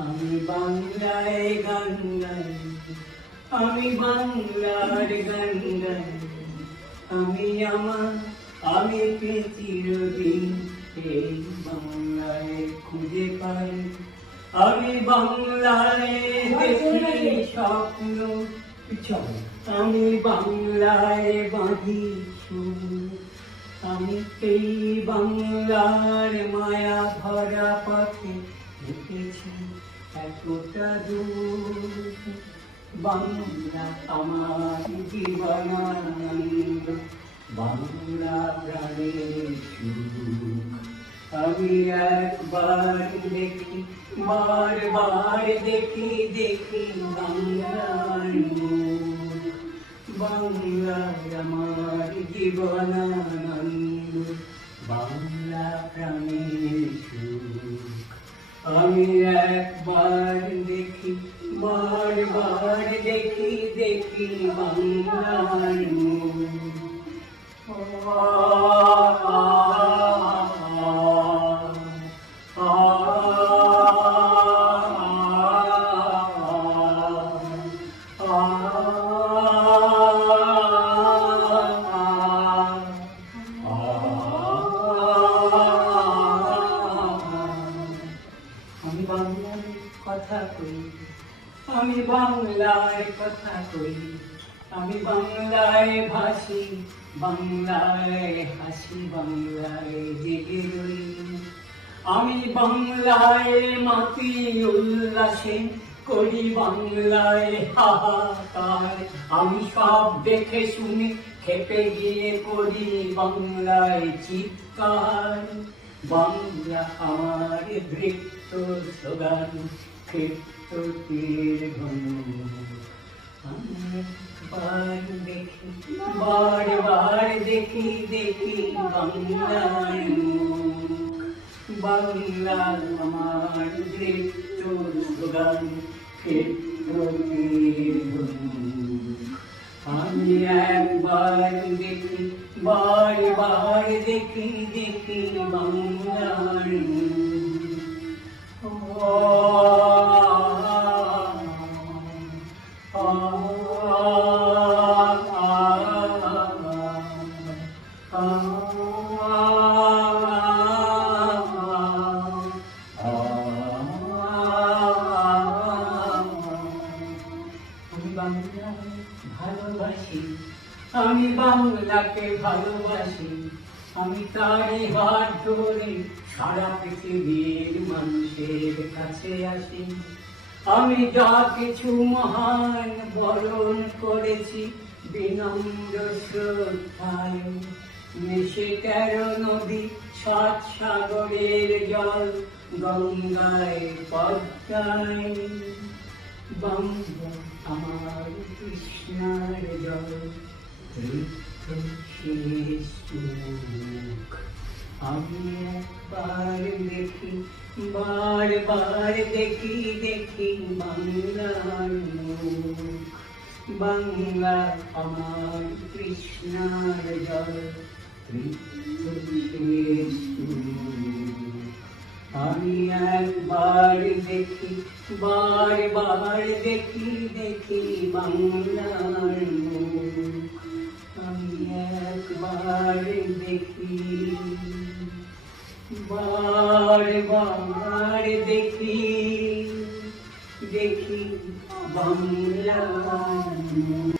আমি বাংলায় গান গাই, আমি বাংলার গান গাই, আমি আমার আমি চিরদিন এই বাংলায় খুঁজে পাই। আমি বাংলায় দেখি স্বপ্ন, আমি বাংলায় বাঁধি সুর, আমি এই বাংলার মায়া ভরা পথে হেঁটেছি এতটা দূর। বাংলা আমার জীবনানন্দ, বাংলা প্রাণের সুখ। আমি একবার দেখি, বারবার দেখি, দেখি বাংলার মুখ। বাংলা আমার জীবনানন্দ, বাংলা প্রাণের সুখ। আমি একবার দেখি, বারবার দেখি, দেখি বাংলার মুখ। আমি বাংলার কথা কই, আমি বাংলার কথা কই, আমি বাংলায় ভাসি, বাংলায় হাসি, বাংলায় জেগে রই। আমি বাংলায় মাতি উল্লাসে করি, বাংলায় হাহাকার। আমি সব দেখে শুনে খেপে গিয়ে করি বাংলায় চিৎকার। বাংলা আমার দৃপ্ত স্লোগান, ক্ষিপ্ত তীর ধনুক। আমি একবার দেখি, বারবার দেখি, দেখি বাংলার মুখ। বাংলা আমার দৃপ্ত স্লোগান, ক্ষিপ্ত তীর ধনুক। আমি একবার দেখি, বারবার দেখি, দেখি বাংলার ভালোবাসি, আমি বাংলাকে ভালোবাসি। আমি তারই হাত ধরে সারা পৃথিবীর মানুষের কাছে আসি। আমি যা কিছু মহান বরণ করেছি বিনম্র শ্রদ্ধায়। মিশে 13 নদী, 7 সাগরের জল, গঙ্গায় পদ্মায়। বাংলা আমার কৃষ্ণার জল, তৃপ্ত শেষ সুখ। আমি একবার দেখি, বারবার দেখি, দেখি বাংলার মুখ। বাংলা আমার কৃষ্ণার জল, তৃপ্ত শেষ সুখ। আমি একবার দেখি, বারবার দেখি, দেখি বাংলার মুখ। আমি একবার দেখি, বারবার দেখি, দেখি বাংলার মুখ।